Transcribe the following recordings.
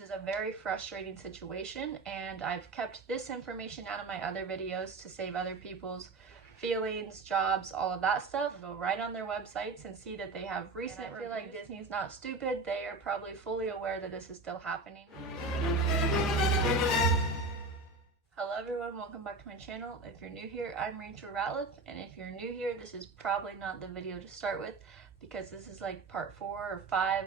This is a very frustrating situation, and I've kept this information out of my other videos to save other people's feelings, jobs, all of that stuff. Go right on their websites and see that they have recent reviews. I feel like Disney's not stupid. They are probably fully aware that this is still happening. Hello everyone, welcome back to my channel. If you're new here, I'm Rachel Ratliff, and if you're new here, this is probably not the video to start with because this is like part 4 or 5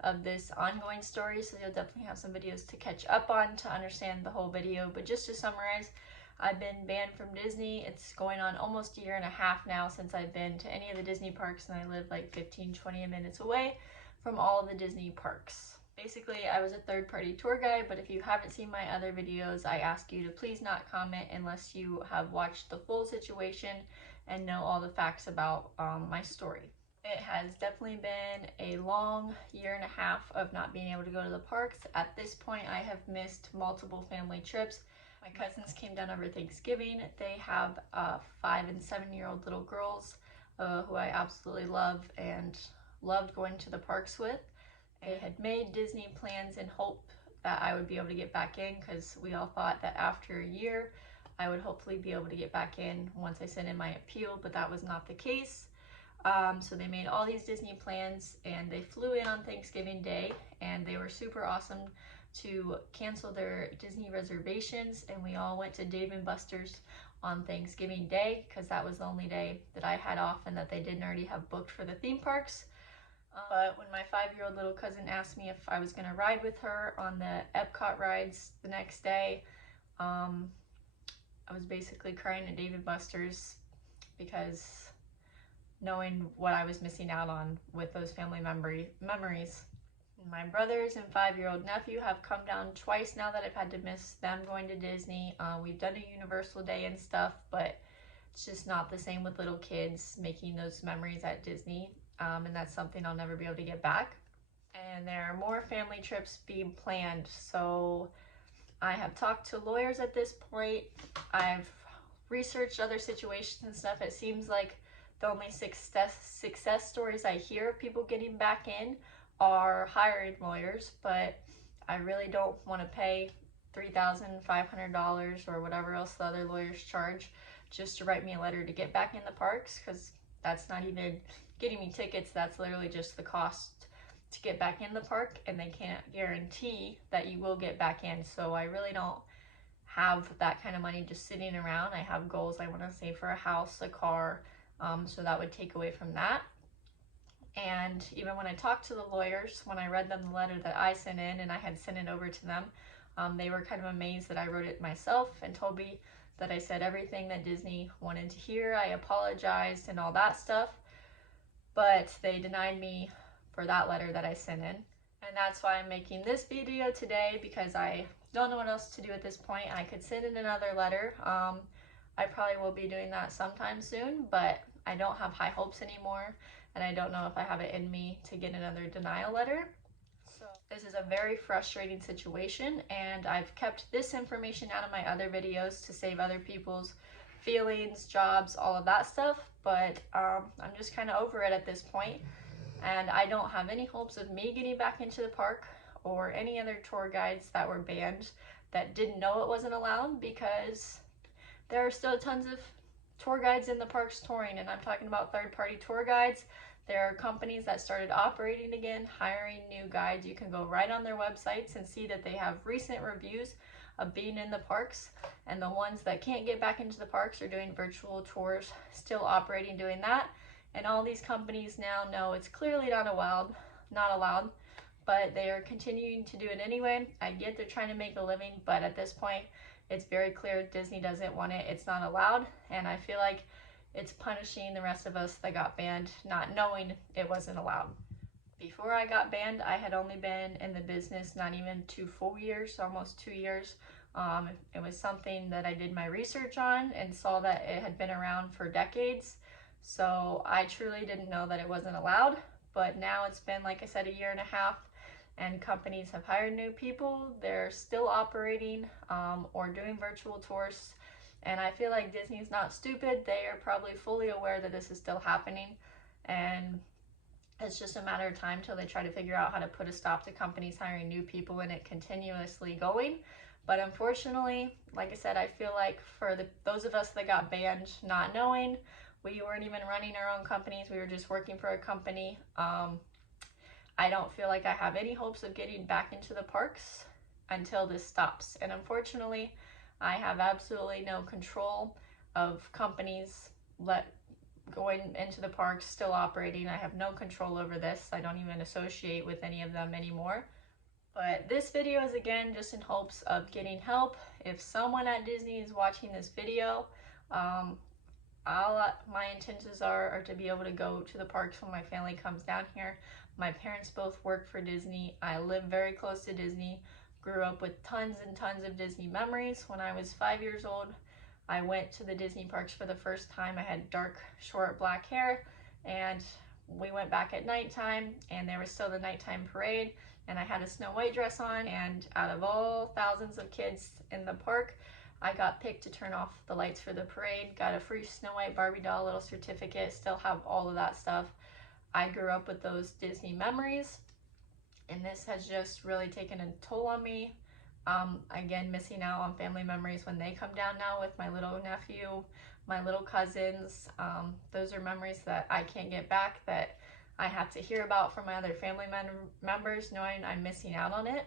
of this ongoing story, so you'll definitely have some videos to catch up on to understand the whole video. But just to summarize, I've been banned from Disney. It's going on almost a year and a half now since I've been to any of the Disney parks, and I live like 15-20 minutes away from all of the Disney parks. Basically, I was a third-party tour guide, but if you haven't seen my other videos, I ask you to please not comment unless you have watched the full situation and know all the facts about my story. It has definitely been a long year and a half of not being able to go to the parks. At this point, I have missed multiple family trips. My cousins came down over Thanksgiving. They have 5 and 7-year-old little girls who I absolutely love and loved going to the parks with. They had made Disney plans in hope that I would be able to get back in, because we all thought that after a year I would hopefully be able to get back in once I sent in my appeal, but that was not the case. So they made all these Disney plans and they flew in on Thanksgiving Day, and they were super awesome to cancel their Disney reservations, and we all went to Dave & Buster's on Thanksgiving Day because that was the only day that I had off and that they didn't already have booked for the theme parks. But when my 5-year-old little cousin asked me if I was going to ride with her on the Epcot rides the next day, I was basically crying at Dave & Buster's because knowing what I was missing out on with those family memories. My brothers and 5-year-old nephew have come down twice now that I've had to miss them going to Disney. We've done a Universal Day and stuff, but it's just not the same with little kids making those memories at Disney, and that's something I'll never be able to get back. And there are more family trips being planned, so I have talked to lawyers at this point. I've researched other situations and stuff. It seems like the only success stories I hear of people getting back in are hiring lawyers, but I really don't want to pay $3,500 or whatever else the other lawyers charge just to write me a letter to get back in the parks, because that's not even getting me tickets. That's literally just the cost to get back in the park, and they can't guarantee that you will get back in. So I really don't have that kind of money just sitting around. I have goals. I want to save for a house, a car, so that would take away from that. And even when I talked to the lawyers, when I read them the letter that I sent in and I had sent it over to them, they were kind of amazed that I wrote it myself and told me that I said everything that Disney wanted to hear. I apologized and all that stuff, but they denied me for that letter that I sent in. And that's why I'm making this video today, because I don't know what else to do at this point. I could send in another letter. I probably will be doing that sometime soon, but I don't have high hopes anymore, and I don't know if I have it in me to get another denial letter. So this is a very frustrating situation, and I've kept this information out of my other videos to save other people's feelings, jobs, all of that stuff. But I'm just kind of over it at this point, and I don't have any hopes of me getting back into the park or any other tour guides that were banned that didn't know it wasn't allowed, because there are still tons of tour guides in the parks touring, and I'm talking about third-party tour guides. There are companies that started operating again, hiring new guides. You can go right on their websites and see that they have recent reviews of being in the parks, and the ones that can't get back into the parks are doing virtual tours, still operating, doing that. And all these companies now know it's clearly not allowed, but they are continuing to do it anyway. I get they're trying to make a living, but at this point, it's very clear Disney doesn't want it. It's not allowed, and I feel like it's punishing the rest of us that got banned, not knowing it wasn't allowed. Before I got banned, I had only been in the business not even 2 full years, almost 2 years. It was something that I did my research on and saw that it had been around for decades. So I truly didn't know that it wasn't allowed, but now it's been, like I said, a year and a half, and companies have hired new people. They're still operating or doing virtual tours, and I feel like Disney's not stupid. They are probably fully aware that this is still happening, and It's just a matter of time till they try to figure out how to put a stop to companies hiring new people and it continuously going. But unfortunately, like I said, I feel like for those of us that got banned not knowing, we weren't even running our own companies. We were just working for a company. I don't feel like I have any hopes of getting back into the parks until this stops. And unfortunately, I have absolutely no control of companies going into the parks still operating. I have no control over this. I don't even associate with any of them anymore. But this video is again just in hopes of getting help. If someone at Disney is watching this video, my intentions are to be able to go to the parks when my family comes down here. My parents both work for Disney. I live very close to Disney. Grew up with tons and tons of Disney memories. When I was 5 years old, I went to the Disney parks for the first time. I had dark, short, black hair, and we went back at nighttime, and there was still the nighttime parade, and I had a Snow White dress on, and out of all thousands of kids in the park, I got picked to turn off the lights for the parade, got a free Snow White Barbie doll little certificate, still have all of that stuff. I grew up with those Disney memories, and this has just really taken a toll on me. Again, missing out on family memories when they come down now with my little nephew, my little cousins. Those are memories that I can't get back, that I have to hear about from my other family members, knowing I'm missing out on it.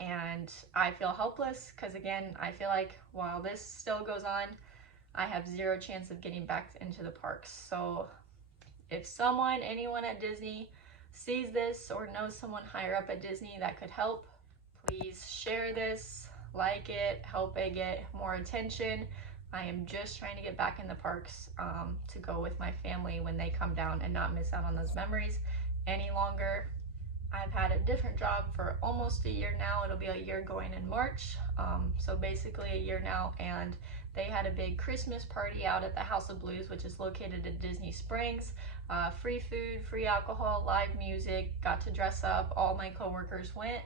And I feel helpless because, again, I feel like while this still goes on, I have zero chance of getting back into the parks. So if anyone at Disney sees this or knows someone higher up at Disney that could help, please share this, like it, help it get more attention. I am just trying to get back in the parks to go with my family when they come down and not miss out on those memories any longer. I've had a different job for almost a year now. It'll be a year going in March. So basically a year now, and they had a big Christmas party out at the House of Blues, which is located at Disney Springs. Free food, free alcohol, live music, got to dress up. All my coworkers went,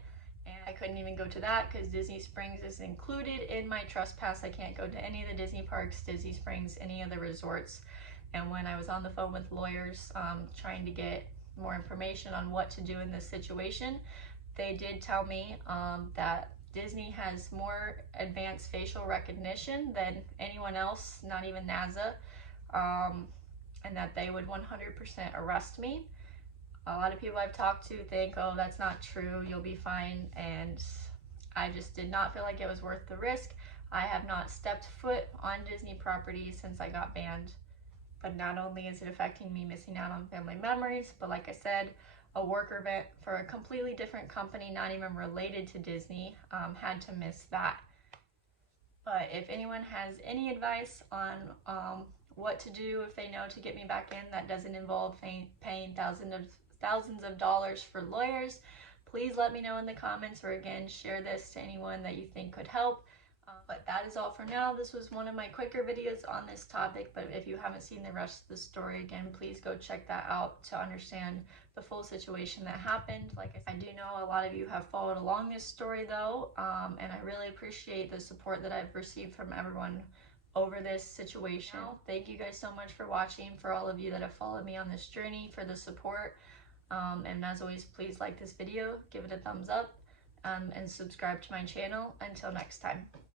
and I couldn't even go to that because Disney Springs is included in my trespass. I can't go to any of the Disney parks, Disney Springs, any of the resorts. And when I was on the phone with lawyers trying to get more information on what to do in this situation, they did tell me that Disney has more advanced facial recognition than anyone else, not even NASA, and that they would 100% arrest me. A lot of people I've talked to think, oh, that's not true, you'll be fine, and I just did not feel like it was worth the risk. I have not stepped foot on Disney property since I got banned. But not only is it affecting me missing out on family memories, but like I said, a work event for a completely different company, not even related to Disney, had to miss that. But if anyone has any advice on what to do if they know to get me back in that doesn't involve paying thousands of dollars for lawyers, please let me know in the comments, or again, share this to anyone that you think could help. But that is all for now. This was one of my quicker videos on this topic, but if you haven't seen the rest of the story, again, please go check that out to understand the full situation that happened. Like I do know a lot of you have followed along this story though, and I really appreciate the support that I've received from everyone over this situation. Thank you guys so much for watching, for all of you that have followed me on this journey, for the support. And as always, please like this video, give it a thumbs up, and subscribe to my channel. Until next time.